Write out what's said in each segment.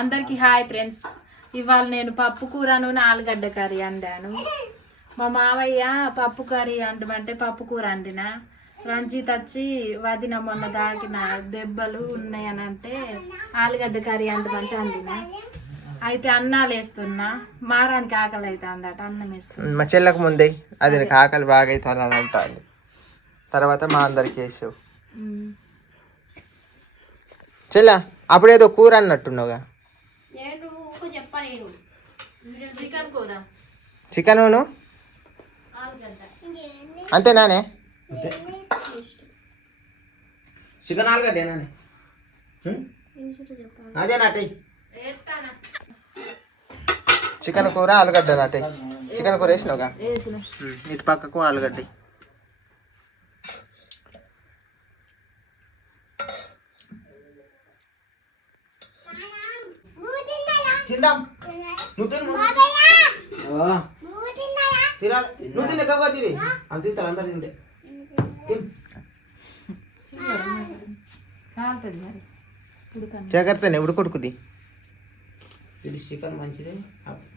అందరికి hi friends. ఇవాళ నేను పప్పు కూరను ఆలుగడ్డ కర్రీ వండాను. మా మావయ్య పప్పు కర్రీ వండమంటే పప్పు కూర వండిన. రంజిత్ వచ్చి వదిన మొన్న దాకిన దెబ్బలు ఉన్నాయని అంటే ఆలుగడ్డ కర్రీ వండమంటే వండిన. అయితే అన్నాలు వేస్తున్నా. మారానికి ఆకలి అవుతుంది అందట అన్నం వేస్తున్నా. మా చెల్లకు ముందే అది నాకు ఆకలి బాగా అవుతుంది అని అంటుంది. తర్వాత మా అందరికి వేసావు. చెల్ల అప్పుడేదో కూర అన్నట్టున్నావుగా. చికెన్ కూర చికెన్ అంతేనానే? చికెన్ ఆలుగడ్డ అదేనా? చికెన్ కూర ఆలుగడ్డ నాటే. చికెన్ కూర వేసినావుగా. ఇటు పక్కకు ఆలుగడ్డ. తిందాం. నువ్వు తిను. తినాలి. నువ్వు తినే కవ్వ తిని అంత తింటారు అందరు తింటే జాగ్రత్తనే ఇప్పుడు కొడుకుది. ఇది చికెన్ మంచిది.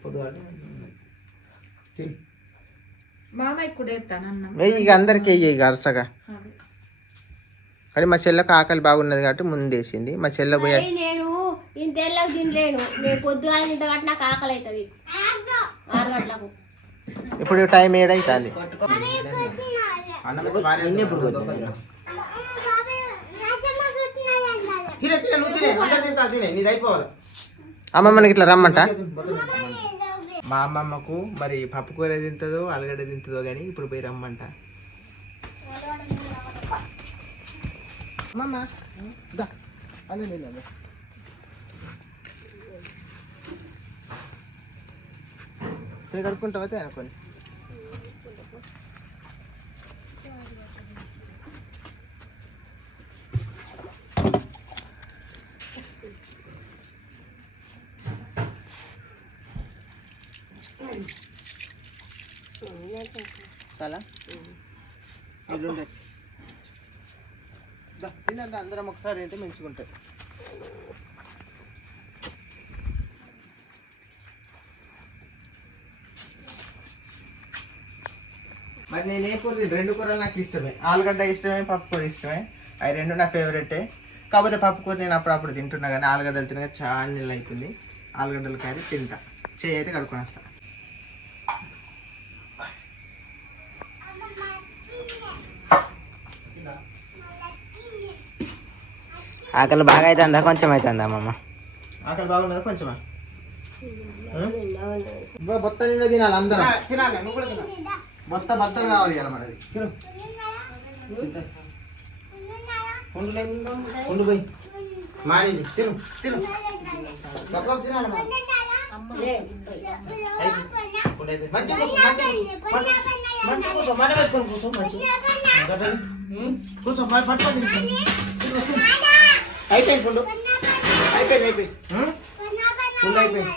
పొద్దుగా తిని మామయ్య కూడా వేస్తాను. ఇక అందరికి వెయ్యి ఇక అరసగా. కానీ మా చెల్లెకు ఆకలి బాగున్నది కాబట్టి ముందు వేసింది. మా చెల్లె పోయి నేను ఇంతేళ్ళకి తినలేను. నేను పొద్దుగా తింటా కాబట్టి నాకు ఆకలి అవుతుంది 6 గంటలకు. ఇప్పుడు టైం 7 అవుతుంది. అమ్మమ్మకి ఇట్లా రమ్మంట. మా అమ్మమ్మకు మరి పప్పు కూర తింటుందో ఆలుగడ్డ తింటుందో కానీ ఇప్పుడు పోయి రమ్మంట. అమ్మమ్మ కడుక్కుంటావా అనుకోండి. చాలా తినండి అందరం ఒకసారి అయితే మంచుకుంటారు. మరి నేను ఏ కూర 2 కూరలు నాకు ఇష్టమే. ఆలుగడ్డ ఇష్టమే, పప్పు కూర ఇష్టమే. అవి 2 నా ఫేవరెటే. కాకపోతే పప్పు కూర నేను అప్పుడప్పుడు తింటున్నా కానీ ఆలుగడ్డలు తినగా చాలా నీళ్ళు అవుతుంది. ఆలుగడ్డలు కర్రీ తింటా. చేయి అయితే కడుక్కొని వస్తా. ఆకలి బాగా అవుతుందా కొంచెం అవుతుందా అమ్మమ్మ? ఆకలి బాగున్నదా కొంచెమా? బొత్త నిండా తినాలి అందరం. బొత్త బత్తం కావాలి కదా మనది. మాడింది తిను తిను. తినాలి కూర్చో పట్టుకోండి. అయిపోయింది పుండు. అయిపోయింది. పుండు అయిపోయింది.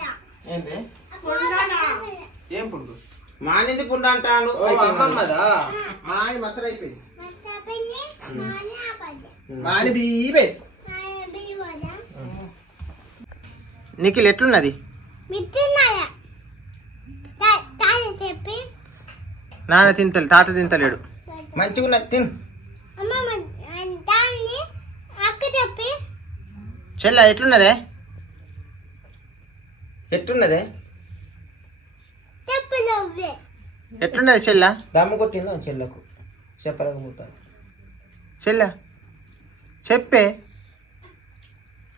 ఏంటి ఏం పుండు? మానింది పుండు అంటాడు. అమ్మమ్మదా మాని మసలు అయిపోయింది. మాని బీబే. నీకు ఎట్లున్నది? నాన్న తింటలే, తాత తింటలేడు. మంచిగా ఉన్నది తిను. చెల్ల ఎట్లున్నదే? ఎట్టున్నదే? ఎట్లున్నది చెల్ల? దమ్ము కొట్టిందో చెల్లకు చెప్పలేకపోతాను. చెల్ల చెప్పే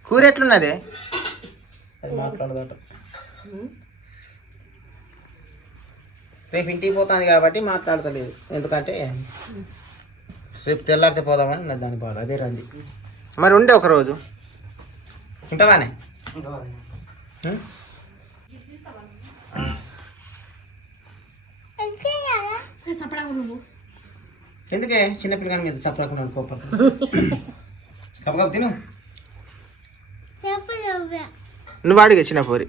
కూర ఎట్లున్నదే? అది మాట్లాడదట. రేపు ఇంటికి పోతాను కాబట్టి మాట్లాడతలేదు. ఎందుకంటే రేపు తెల్లారితే పోదామని నా దాని బాధ. అదే రంది. మరి ఉండే ఒక రోజు ఉంటావానే? ఎందుకే చిన్నపిల్లగాని మీద చెప్పకుండా కోపడుతుంది. కప్ప తిను. నువ్వు అడిగే చిన్న పోరి.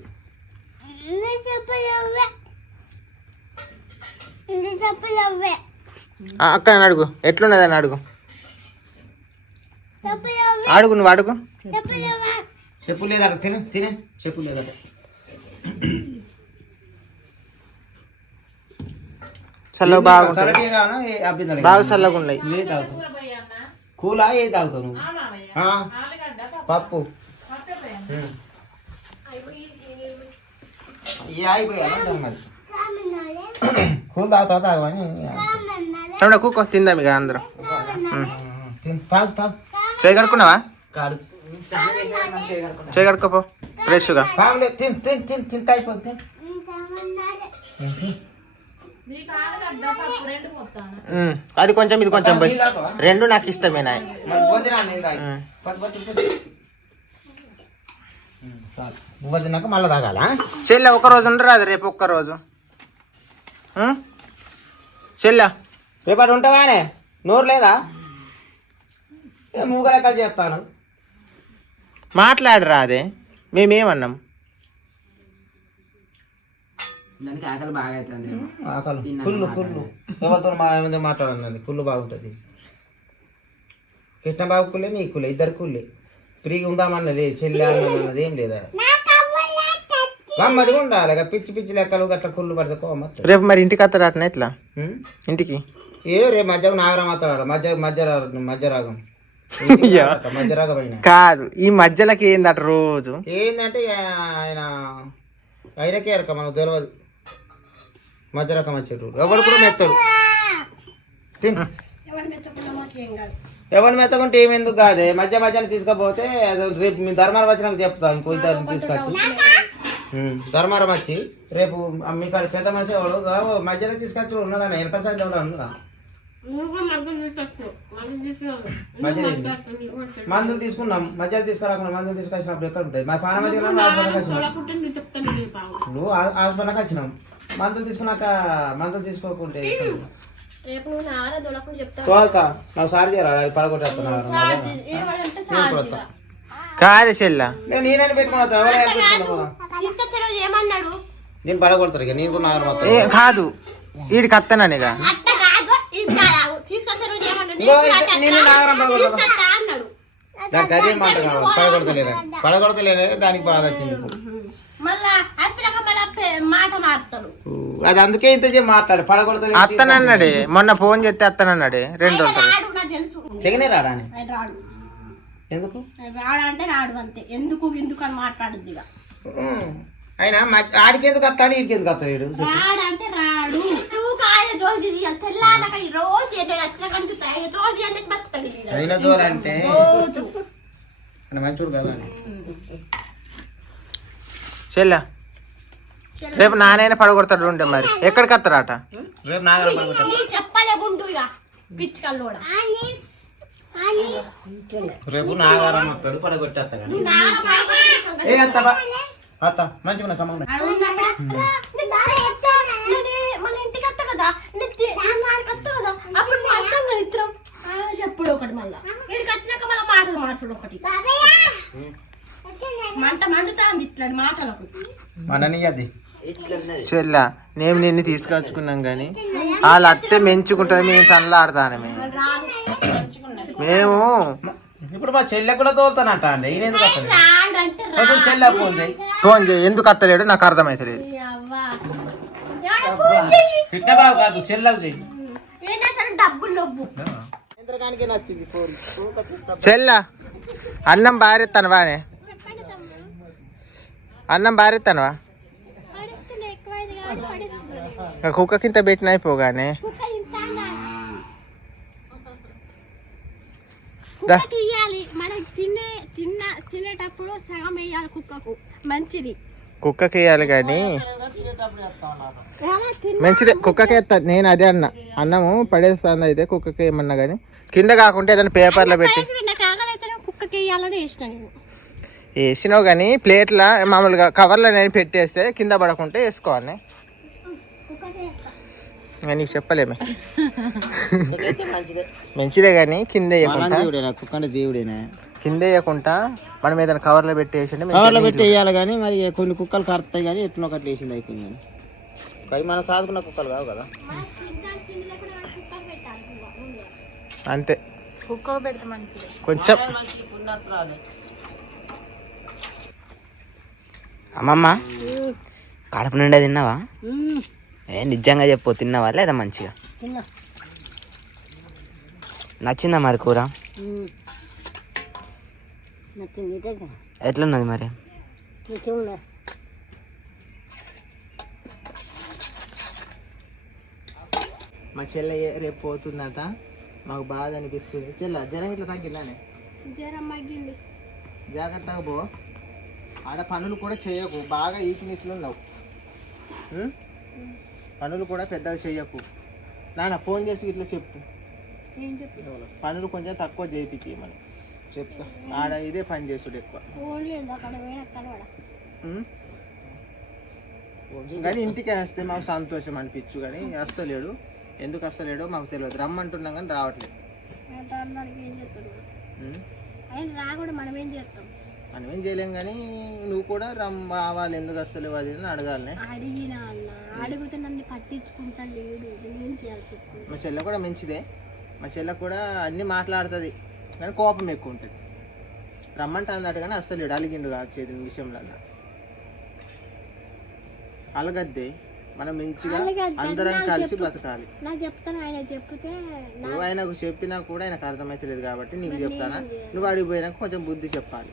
అక్క అని అడుగు, ఎట్లున్నదని అడుగు. అడుగు నువ్వు అడుగు. చెప్పు లేదట తినే తినే చెప్పు లేదట. చల్లగా బాగుంటుంది, చల్లటి కావాలా అభ్యంతరం బాగా చల్లగా ఉన్నాయి. ఏ తాగుతావు కూలా ఏ తాగుతావు నువ్వు? పప్పు మరి కూల్ తాగుతావు తాగవని తమ్ముడు కూకో తిందాం ఇక అందరం. తాగు తాగు చేయగలుగున్నావా? కాడు చేయగలుకోపో ఫ్రెష్గా. కావులే తిన్ తిన్ తిన్ తింటా అయిపోతుంది. అది కొంచెం ఇది కొంచెం పోయి రెండు నాకు ఇష్టమేనా. తిన్నాక మళ్ళీ తాగాలా? చెల్లె ఒక రోజు ఉండరు, అది రేపు ఒక్క రోజు. చెల్లె రేపటి ఉంటావానే నోరు లేదా? మూగ లెక్కలు చేస్తాను. మాట్లాడరా అదే మేమేమన్నాం? దానికి ఆకలి బాగా అవుతుంది. ఆకలి కుళ్ళు కుళ్ళు ఎవరితో మాట్లాడాలి. కుళ్ళు బాగుంటుంది. కృష్ణబాబు కుళ్ళే నీ కుళ్ళే ఇద్దరు కుళ్ళే. ఫ్రీగా ఉందామన్నది చెల్లి అన్నది ఏం లేదా? గమ్మది ఉండాలి. పిచ్చి పిచ్చి లెక్కలు గట్ల కుళ్ళు పడితే కోమత్త. రేపు మరి ఇంటికి వస్తాడు అట్నే ఎట్లా? ఇంటికి రేపు మధ్యాహ్నం నాగరం వస్తాడు. మధ్యరాగం మధ్యరాగం అయినా కాదు, ఈ మధ్యలోకి ఏందట రోజు ఏంటంటే ఆయనకే ఎరక మనకు తెలియదు. మధ్య రకం వచ్చేటోడు ఎవరు కూడా మెత్తడు. ఎవరు మెత్తకుంటే ఏమెందుకు కాదే మధ్య మధ్యాహ్నం తీసుకపోతే రేపు మీ ధర్మారం వచ్చినాక చెప్తాను. ఇంకో ఇద్దరు తీసుకొచ్చి ధర్మారం వచ్చి రేపు మీ కాడ పెద్ద మనిషి ఎవడు మధ్యలో తీసుకొచ్చి ఉన్నాడు. వెనక సైడ్ ఎవడు అన్నా మందులు తీసుకున్నాం. మధ్యలో తీసుకురాకుండా మందులు తీసుకొచ్చినప్పుడు ఎక్కడ ఉంటుంది? మా పాన మధ్యలో నువ్వు హాస్పిటల్కి వచ్చినాం. మందులు తీసుకున్నాక మందులు తీసుకోకుంటే తోలుతా నాకు సారి చేయరా? పడగొట్టేస్తున్నా కాదే చెల్లె. నేనే పెట్టుకున్నా ఏమన్నాడు? నేను పడగొడతారు. ఇక నేను కూడా నాగరం మొత్తం కాదు వీడికి అత్తనానిగా నేను నాగరం పడగొడతా. దానికి అదే మాట కావాలి. పడగొడతలేనే దానికి బాధ వచ్చింది. అది అందుకే ఇంత చెప్పి మాట్లాడు. పడగొడతలే అత్తనన్నాడే మొన్న ఫోన్ చేస్తే అత్తనన్నాడే 2 రోజులు. చెగనే రాడా? ఎందుకు రాడంటే రాడు అంతే. ఎందుకు అని మాట్లాడుద్ది. ఆయన ఆడికి ఎందుకు వస్తాడు? వీడికి ఎందుకు వస్తాడు? రాడంటే రాడు. తెల్లాక రోజు అయినా జోరు అంటే మంచోడు కదా. చెల్లె రేపు నానైనా పడగొడతాడు ఉంటే మరి ఎక్కడికి వస్తారట? రేపు నాగరం పడగొడతాడు. చెప్పలేకుంటు పిచ్చుకల్లో రేపు నాగారం వస్తాడు పడగొట్టేస్తా. ఏ అత్త అత్త మంచిగా కమ్మ మన ఇంటికి వస్తా కదా వస్తా కదా అప్పుడు మా అర్థం ఇద్దరం చెప్పుడు ఒకటి. మళ్ళా వీడికి వచ్చినాక మళ్ళీ మాటలు మార్చుడు ఒకటి. మండుతా ఇట్లాంటి మాటలకు మనని అది చెల్ల నేను నిన్ను తీసుకొచ్చుకున్నాం కానీ వాళ్ళు అత్తే మెంచుకుంటుంది. మేము తనలాడతాను మేము. ఇప్పుడు మా చెల్లె కూడా తోలుతానంట అండి. ఈయన ఎందుకు వస్తాడు? చెల్లె ఫోన్ చేయి. ఎందుకు అత్తలేడు నాకు అర్థమవుతలేదు. కృష్ణబాబు కాదు చెల్లెకు చెయ్యి. చెల్ల అన్నం బారెత్తానువానే? అన్నం బారెత్తానువా? కుక్క కింద పెట్టిన అయిపోగానే తినేటప్పుడు సగం వేయాలి కుక్కకు. మంచిది కుక్కకి వేయాలి కానీ మంచిదే. కుక్కకి వేస్తా నేను. అదే అన్న అన్నము పడేస్తాను. అయితే కుక్కకి ఏమన్నా కానీ కింద కాకుంటే ఏదైనా పేపర్లో పెట్టి కుక్కకి వేయాలని వేసినావు కానీ ప్లేట్లో మామూలుగా కవర్లో నేను పెట్టేస్తే కింద పడకుంటే వేసుకోవాలి. నీకు చెప్పలేమే. మంచిదే కానీ కింద దేవుడేనా కింద వేయకుండా మనం ఏదైనా కవర్లో పెట్టేసి కవర్లో పెట్టి వేయాలి. కానీ మరి కొన్ని కుక్కలు కరుతాయి కానీ ఎట్లా ఒకటి వేసింది అయిపోయింది. కానీ మనం సాదుకున్న కుక్కలు కావు కదా. అంతే కుక్కకు పెడితే మంచిది. కొంచెం అమ్మమ్మ కడుపు నిండా తిన్నావా? నిజంగా చెప్పు, తిన్నావా లేదా మంచిగా? తిన్నా. నచ్చిందా మరి కూర? నచ్చింది. ఎట్లున్నది మరి? మా చెల్లె రేపు పోతుందట, మాకు బాధ అనిపిస్తుంది. చెల్ల జ్వరం ఇట్లా తగ్గిందానే? జ్వరం తగ్గింది. జాగ్రత్తగా పో, ఆడ పనులు కూడా చేయకు, బాగా ఈకినిస్లు ఉన్నావు. పనులు కూడా పెద్దగా చెయ్యకు. నాన్న ఫోన్ చేసి ఇట్లా చెప్పు, ఏం చెప్పు? పనులు కొంచెం తక్కువ చేయించి మనం చెప్తా. ఆడ ఇదే పని చేసుడు ఎక్కువ. కానీ ఇంటికి వస్తే మాకు సంతోషం అనిపించు, కానీ వస్తలేడు. ఎందుకు వస్తలేడో మాకు తెలియదు. రమ్మంటున్నాం కానీ రావట్లేదు. మనం ఏం చేస్తాం? మనం ఏం చేయలేం, కానీ నువ్వు కూడా రావాలి, ఎందుకు వస్తలేవు అది అని అడగాలనే. అడిగినా అన్న, అడిగితే నన్ను పట్టించుకుంటా లేడు. ఏం చేయాలి చెప్పు? మా చెల్లె కూడా మంచిదే, మా చెల్లె కూడా అన్నీ మాట్లాడుతుంది, కానీ కోపం ఎక్కువ ఉంటుంది. రమ్మంటే అన్నాడు కానీ అసలు అలిగిండు కాదు విషయంలో. అలగద్దే, మనం మంచిగా అందరం కలిసి బతకాలి. నాకు చెప్తాను, ఆయన చెప్తే నువ్వు ఆయనకు చెప్పినా కూడా ఆయనకు అర్థమైతలేదు కాబట్టి నీకు చెప్తానా, నువ్వు అడిగిపోయినాక కొంచెం బుద్ధి చెప్పాలి.